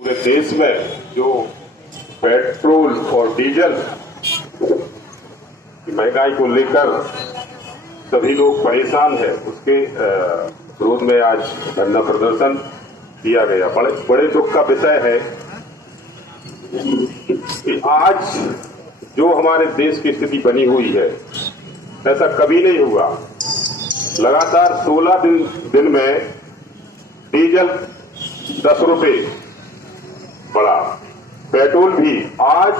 पूरे देश में जो पेट्रोल और डीजल की महंगाई को लेकर सभी लोग परेशान हैं, उसके विरोध में आज धरना प्रदर्शन किया गया। बड़े दुख का विषय है कि आज जो हमारे देश की स्थिति बनी हुई है, ऐसा कभी नहीं हुआ। लगातार 16 दिन में डीजल 10 रुपए बढ़ा, पेट्रोल भी। आज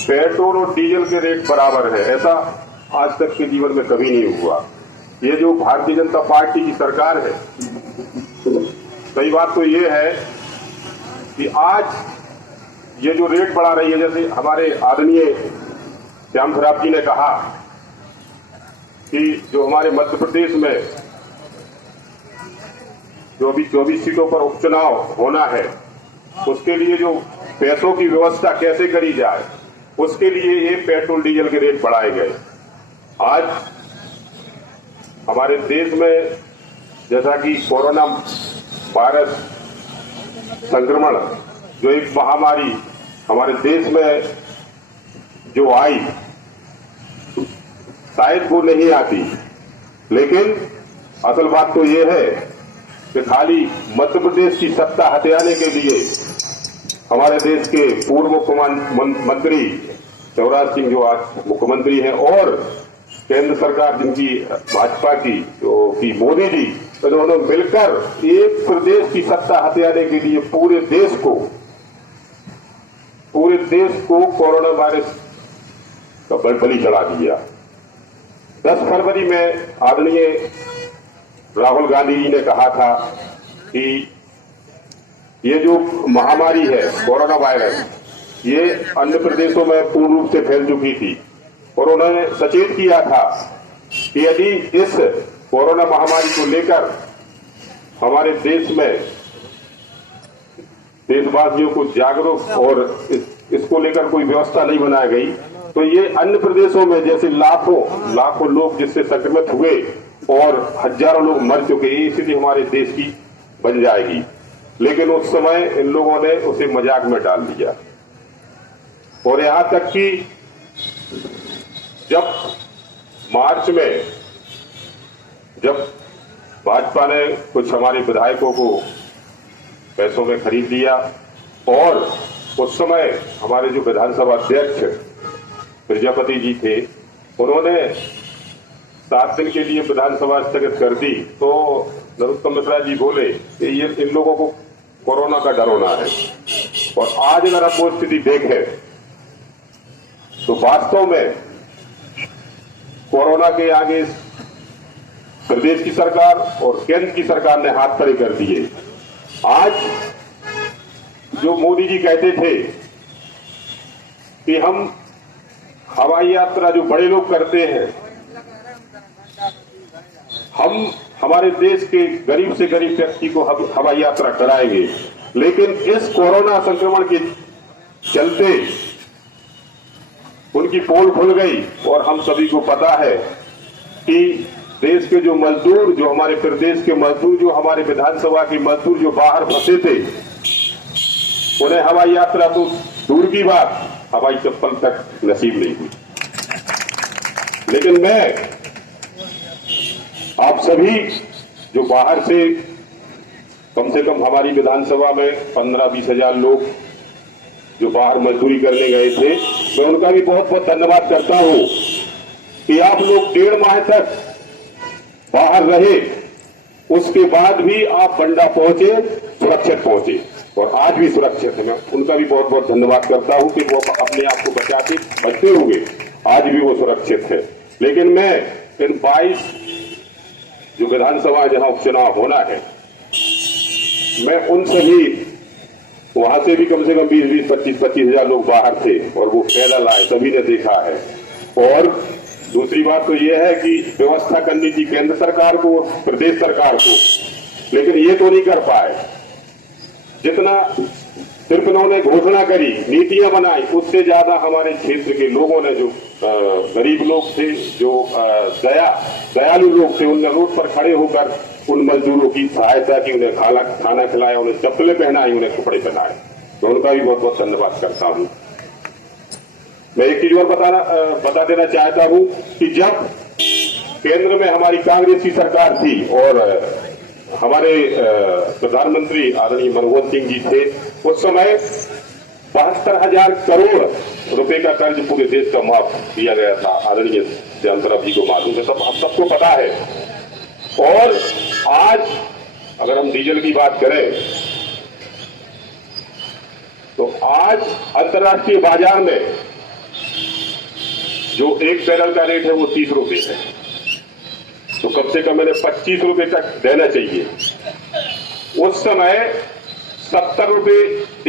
पेट्रोल और डीजल के रेट बराबर है, ऐसा आज तक के जीवन में कभी नहीं हुआ। ये जो भारतीय जनता पार्टी की सरकार है, सही बात तो ये है कि आज ये जो रेट बढ़ा रही है, जैसे हमारे आदरणीय श्याम सराफ जी ने कहा कि जो हमारे मध्य प्रदेश में जो अभी 24 सीटों पर उपचुनाव होना है, उसके लिए जो पैसों की व्यवस्था कैसे करी जाए, उसके लिए ये पेट्रोल डीजल के रेट बढ़ाए गए। आज हमारे देश में जैसा कि कोरोना वायरस संक्रमण जो एक महामारी हमारे देश में जो आई, शायद वो नहीं आती, लेकिन असल बात तो ये है कि खाली मध्य प्रदेश की सत्ता हथियाने के लिए हमारे देश के पूर्व मुख्यमंत्री शिवराज सिंह जो आज मुख्यमंत्री हैं, और केंद्र सरकार जिनकी भाजपा की मोदी जी, दोनों मिलकर एक प्रदेश की सत्ता हथियाने के लिए पूरे देश को कोरोना वायरस का बलि चढ़ा दिया। 10 फरवरी में आदरणीय राहुल गांधी जी ने कहा था कि ये जो महामारी है कोरोना वायरस, ये अन्य प्रदेशों में पूर्ण रूप से फैल चुकी थी, और उन्होंने सचेत किया था कि यदि इस कोरोना महामारी को लेकर हमारे देश में देशवासियों को जागरूक और इसको लेकर कोई व्यवस्था नहीं बनाई गई, तो ये अन्य प्रदेशों में जैसे लाखों लोग जिससे संक्रमित हुए और हजारों लोग मर चुके, ये स्थिति हमारे देश की बन जाएगी। लेकिन उस समय इन लोगों ने उसे मजाक में डाल दिया, और यहां तक कि जब मार्च में जब भाजपा ने कुछ हमारे विधायकों को पैसों में खरीद लिया, और उस समय हमारे जो विधानसभा अध्यक्ष प्रजापति जी थे, उन्होंने 7 दिन के लिए विधानसभा स्थगित कर दी, तो नरोत्तम मिश्रा जी बोले कि ये इन लोगों को कोरोना का डर होना है। और आज अगर आप वो स्थिति देखें तो वास्तव में कोरोना के आगे प्रदेश की सरकार और केंद्र की सरकार ने हाथ खड़े कर दिए। आज जो मोदी जी कहते थे कि हम हवाई यात्रा जो बड़े लोग करते हैं, हम हमारे देश के गरीब से गरीब व्यक्ति को हवाई यात्रा कराएंगे, लेकिन इस कोरोना संक्रमण के चलते उनकी पोल खुल गई। और हम सभी को पता है कि देश के जो मजदूर, जो हमारे प्रदेश के मजदूर, जो हमारे विधानसभा के मजदूर जो बाहर फंसे थे, उन्हें हवाई यात्रा तो दूर की बात, हवाई चप्पल तक नसीब नहीं हुई। लेकिन मैं आप सभी जो बाहर से कम हमारी विधानसभा में 15-20 हजार लोग जो बाहर मजदूरी करने गए थे, मैं उनका भी बहुत बहुत धन्यवाद करता हूं कि आप लोग 1.5 माह तक बाहर रहे, उसके बाद भी आप बंडा पहुंचे, सुरक्षित पहुंचे, और आज भी सुरक्षित है। मैं उनका भी बहुत बहुत धन्यवाद करता हूं कि वो अपने आप को बचते हुए आज भी वो सुरक्षित है। लेकिन मैं इन 22 जो विधानसभा जहां उपचुनाव होना है, मैं उन सभी, वहां से भी कम से कम 20-20, 25-25 हजार लोग बाहर थे, और वो पैदल आए, सभी ने देखा है। और दूसरी बात तो ये है कि व्यवस्था करनी थी केंद्र सरकार को, प्रदेश सरकार को, लेकिन ये तो नहीं कर पाए। जितना सिर्फ उन्होंने घोषणा करी, नीतियां बनाई, उससे ज्यादा हमारे क्षेत्र के लोगों ने, जो गरीब लोग थे, जो दयालु लोग थे, उनने रोड पर खड़े होकर उन मजदूरों की सहायता की, उन्हें खाना खिलाया, उन्हें चप्पलें पहनाई, उन्हें कपड़े पहनाए। मैं उनका भी बहुत बहुत धन्यवाद करता हूं। मैं एक चीज और बता देना चाहता हूं कि जब केंद्र में हमारी कांग्रेस की सरकार थी और हमारे प्रधानमंत्री आदरणीय मनमोहन सिंह जी थे, उस समय 72,000 करोड़ रुपए का कर्ज पूरे देश का माफ किया गया था। आदरणीय श्यामसराफ जी को मालूम है, सब हम सबको पता है। और आज अगर हम डीजल की बात करें तो आज अंतर्राष्ट्रीय बाजार में जो एक बैरल का रेट है वो 30 रुपए है, तो कम से कम मैंने 25 रुपए तक देना चाहिए। उस समय 70 रुपए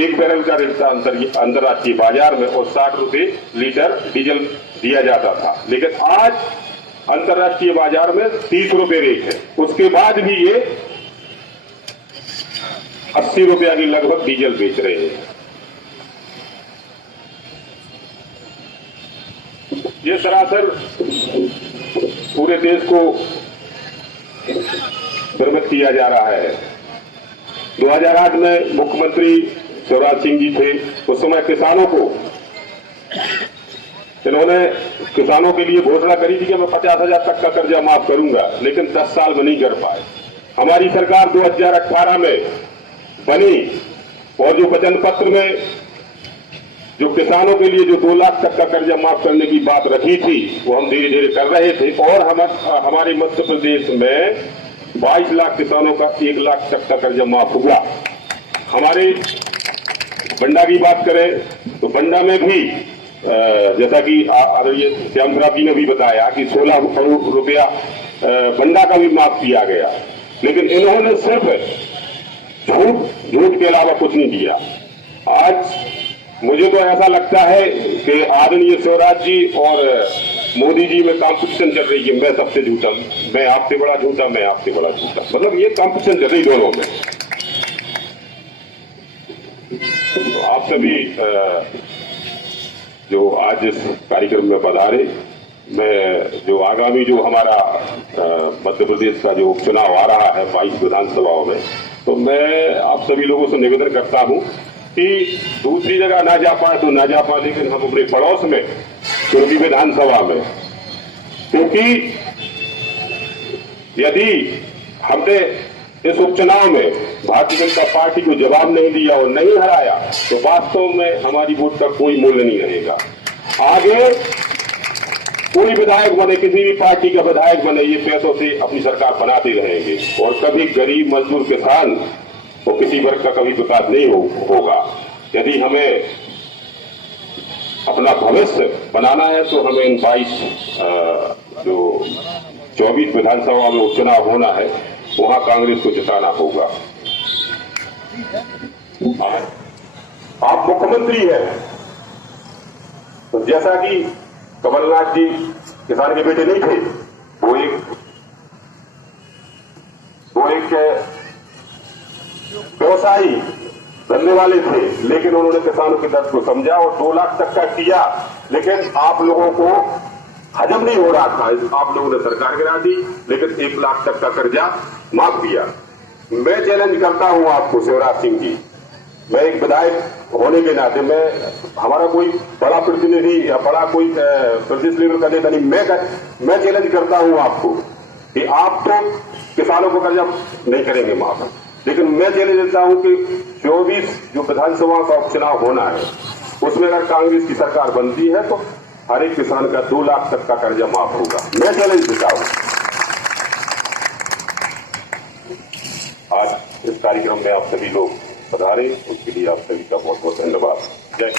एक बैरल का रेट था अंतर्राष्ट्रीय बाजार में और 60 रुपए लीटर डीजल दिया जाता था। लेकिन आज अंतर्राष्ट्रीय बाजार में 30 रुपए रेट है, उसके बाद भी ये 80 रुपया की लगभग डीजल बेच रहे हैं। ये सरासर पूरे देश को भ्रमित किया जा रहा है। 2008 में मुख्यमंत्री शिवराज सिंह जी थे, उस समय किसानों को इन्होंने किसानों के लिए घोषणा करी थी कि मैं 50,000 तक का कर्जा माफ करूंगा, लेकिन 10 साल में नहीं कर पाए। हमारी सरकार 2018 में बनी और जो वचन पत्र में जो किसानों के लिए जो 2 लाख तक का कर्जा माफ करने की बात रखी थी वो हम धीरे धीरे कर रहे थे और हमारे मध्य प्रदेश में 22 लाख किसानों का 1 लाख तक का कर्जा माफ हुआ। हमारे बंडा की बात करें तो बंडा में भी जैसा कि आदरणीय श्यामसराफ जी ने भी बताया कि 16 करोड़ रुपया बंडा का भी माफ किया गया, लेकिन इन्होंने सिर्फ झूठ के अलावा कुछ नहीं दिया। आज मुझे तो ऐसा लगता है कि आदरणीय शिवराज जी और मोदी जी में कंपटीशन चल रही है, मैं सबसे झूठा, मैं आपसे बड़ा झूठा, मैं आपसे बड़ा झूठा, मतलब ये कंपटीशन चल रही दोनों में। तो आप सभी जो आज इस कार्यक्रम में पधारे, मैं जो आगामी जो हमारा मध्य प्रदेश का जो उपचुनाव आ रहा है 22 विधानसभाओं में, तो मैं आप सभी लोगों से निवेदन करता हूं कि दूसरी जगह ना जा पाए तो ना जा पाए, लेकिन हम अपने पड़ोस में चुरगी विधानसभा में, क्योंकि यदि हमने इस उपचुनाव में भारतीय जनता पार्टी को जवाब नहीं दिया और नहीं हराया तो वास्तव में हमारी वोट का कोई मूल्य नहीं रहेगा। आगे कोई विधायक बने, किसी भी पार्टी का विधायक बने, ये पैसों से अपनी सरकार बनाते रहेंगे और कभी गरीब मजदूर किसान और किसी वर्ग का कभी विकास नहीं होगा। यदि हमें अपना भविष्य बनाना है तो हमें इन 24 विधानसभा में उपचुनाव होना है, वहां कांग्रेस को जिताना होगा। आप मुख्यमंत्री हैं, तो जैसा कि कमलनाथ जी किसान के बेटे नहीं थे, वो एक व्यवसायी धंधे वाले थे, लेकिन उन्होंने किसानों के दर्द को समझा और 2 लाख तक का किया, लेकिन आप लोगों को हजम नहीं हो रहा था, आप लोगों ने सरकार गिरा दी, लेकिन 1 लाख तक का कर्जा माफ किया। मैं चैलेंज करता हूं आपको शिवराज सिंह जी, मैं एक विधायक होने के नाते, हमारा कोई बड़ा प्रतिनिधि या बड़ा कोई प्रदेश लेवल का नेता नहीं, मैं चैलेंज करता हूं आपको कि आप तो किसानों को कर्जा नहीं करेंगे माफ, लेकिन मैं चैलेंज देता हूं कि 24 जो विधानसभा का उपचुनाव होना है उसमें अगर कांग्रेस की सरकार बनती है तो हर एक किसान का 2 लाख तक का कर्जा माफ होगा। मैं चैलेंज देता हूं। आज इस कार्यक्रम में आप सभी लोग पधारे, उसके लिए आप सभी का बहुत बहुत धन्यवाद। जय हिंद।